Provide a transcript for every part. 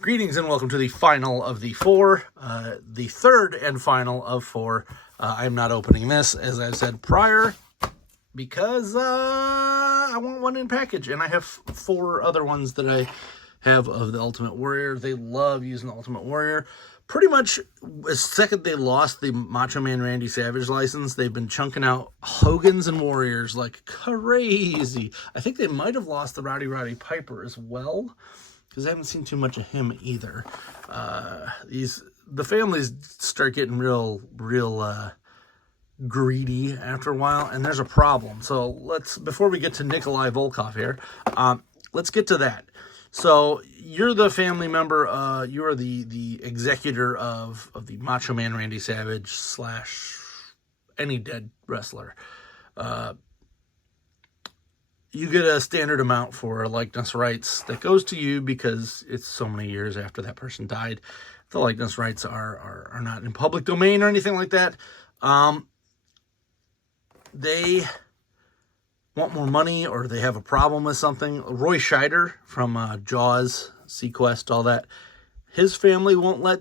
Greetings and welcome to the final of the four, the third and final of four. I'm not opening this, as I've said prior, because I want one in package, and I have four other ones that I have of the Ultimate Warrior. They love using the Ultimate Warrior. Pretty much, the second they lost the Macho Man Randy Savage license, they've been chunking out Hogans and Warriors like crazy. I think they might have lost the Roddy Piper as well, because I haven't seen too much of him either. The families start getting real greedy after a while, and there's a problem. So before we get to Nikolai Volkoff here, let's get to that. So you're the family member, you are the executor of the Macho Man Randy Savage / any dead wrestler. You get a standard amount for likeness rights that goes to you because it's so many years after that person died. The likeness rights are not in public domain or anything like that. They want more money, or they have a problem with something. Roy Scheider from Jaws, Sequest, all that. His family won't let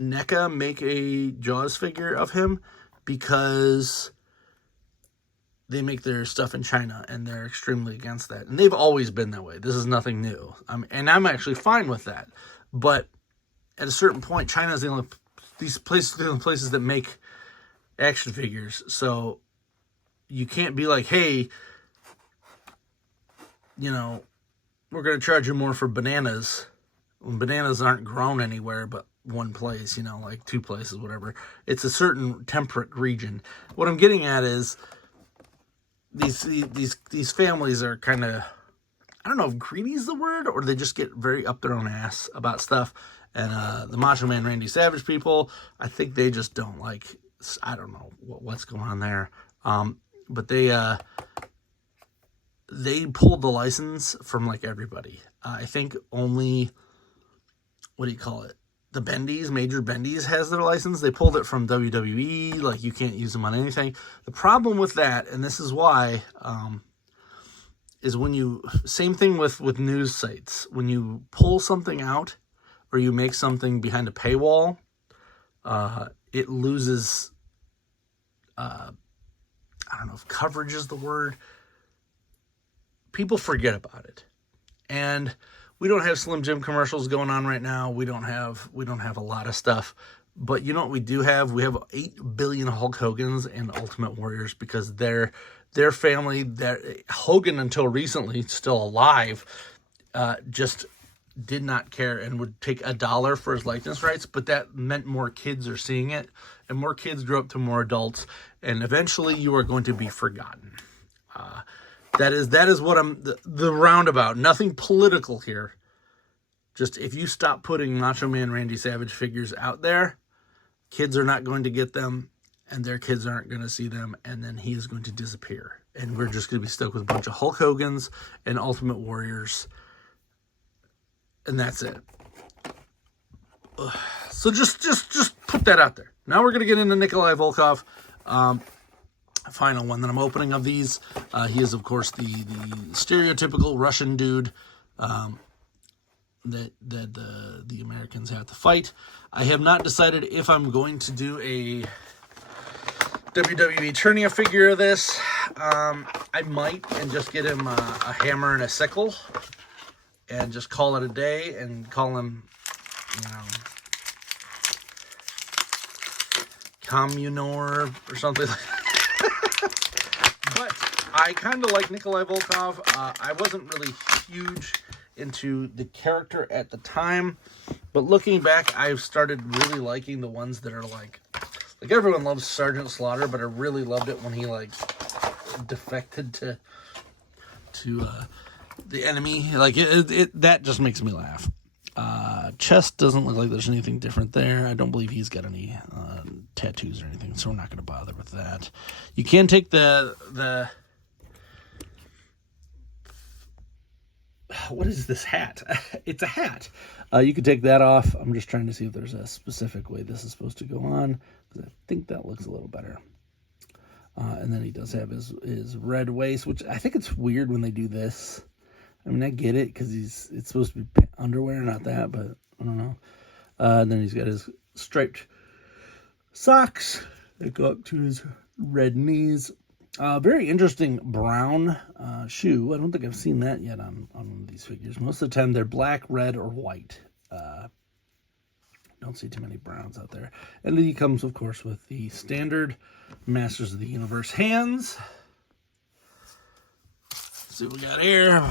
NECA make a Jaws figure of him because they make their stuff in China, and they're extremely against that. And they've always been that way. This is nothing new. And I'm actually fine with that. But at a certain point, China's the only places that make action figures. So you can't be like, hey, we're going to charge you more for bananas when bananas aren't grown anywhere but one place, like two places, whatever. It's a certain temperate region. What I'm getting at is these families are kind of, I don't know if greedy is the word, or they just get very up their own ass about stuff. And the Macho Man Randy Savage people, I think they just don't like, I don't know what's going on there. But they pulled the license from like everybody. I think only, the Bendies, Major Bendies has their license. They pulled it from WWE. Like, you can't use them on anything. The problem with that, and this is why, is same thing with news sites. When you pull something out or you make something behind a paywall, it loses, I don't know if coverage is the word. People forget about it. And we don't have Slim Jim commercials going on right now. We don't have a lot of stuff. But you know what we do have? We have 8 billion Hulk Hogans and Ultimate Warriors, because their family, Hogan until recently, still alive, just did not care and would take $1 for his likeness rights. But that meant more kids are seeing it, and more kids grew up to more adults, and eventually you are going to be forgotten. That is what the roundabout. Nothing political here. Just if you stop putting Macho Man Randy Savage figures out there, kids are not going to get them, and their kids aren't going to see them, and then he is going to disappear. And we're just going to be stuck with a bunch of Hulk Hogans and Ultimate Warriors, and that's it. So just put that out there. Now we're going to get into Nikolai Volkoff. Final one that I'm opening of these. He is, of course, the stereotypical Russian dude that the Americans have to fight. I have not decided if I'm going to do a WWE Eternia figure of this. I might, and just get him a hammer and a sickle and just call it a day, and call him, Communor or something like that. But I kind of like Nikolai Volkoff. I wasn't really huge into the character at the time, but looking back, I've started really liking the ones that are like everyone loves Sergeant Slaughter, but I really loved it when he defected to the enemy. That just makes me laugh. Chest doesn't look like there's anything different there. I don't believe he's got any tattoos or anything, so we're not going to bother with that. You can take the what is this hat? It's a hat. You can take that off. I'm just trying to see if there's a specific way this is supposed to go on, because I think that looks a little better. And then he does have his red waist, which I think it's weird when they do this. I mean, I get it because it's supposed to be underwear, not that, but I don't know. Then he's got his striped socks that go up to his red knees. Very interesting brown shoe. I don't think I've seen that yet on one of these figures. Most of the time they're black, red, or white. Don't see too many browns out there. And then he comes, of course, with the standard Masters of the Universe hands. Let's see what we got here.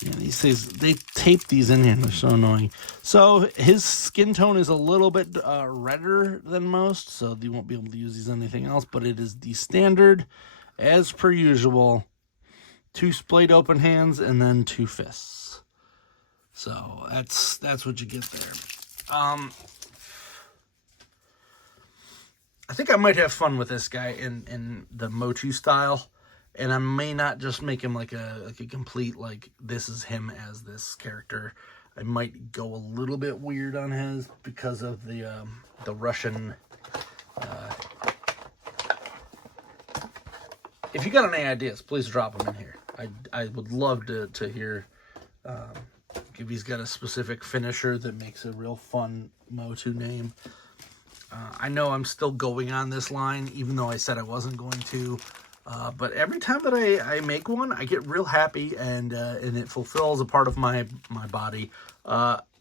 Yeah, these things, they tape these in here and they're so annoying. So his skin tone is a little bit redder than most, so you won't be able to use these on anything else, but it is the standard, as per usual, 2 splayed open hands and then 2 fists. So that's what you get there. I think I might have fun with this guy in the Motu style. And I may not just make him like a complete, like, this is him as this character. I might go a little bit weird on his because of the Russian. If you got any ideas, please drop them in here. I would love to hear if he's got a specific finisher that makes a real fun Motu name. I know I'm still going on this line, even though I said I wasn't going to. But every time that I make one, I get real happy, and it fulfills a part of my body,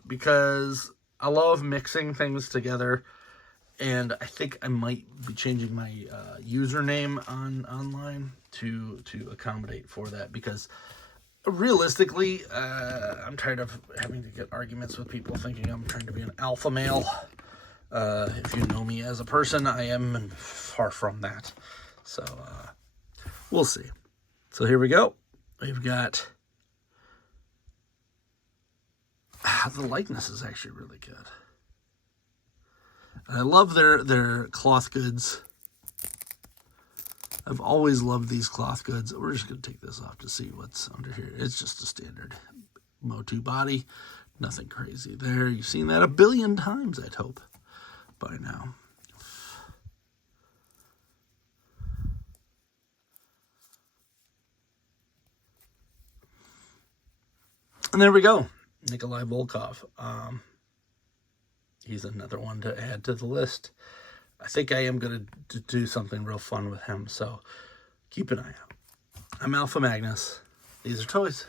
because I love mixing things together, and I think I might be changing my username online to accommodate for that, because realistically, I'm tired of having to get arguments with people thinking I'm trying to be an alpha male. If you know me as a person, I am far from that. So, we'll see. So here we go. We've got... the likeness is actually really good. I love their cloth goods. I've always loved these cloth goods. We're just going to take this off to see what's under here. It's just a standard Motu body. Nothing crazy there. You've seen that a billion times, I'd hope, by now. And there we go. Nikolai Volkoff. He's another one to add to the list. I think I am going to do something real fun with him, so keep an eye out. I'm Alpha Magnus. These are toys.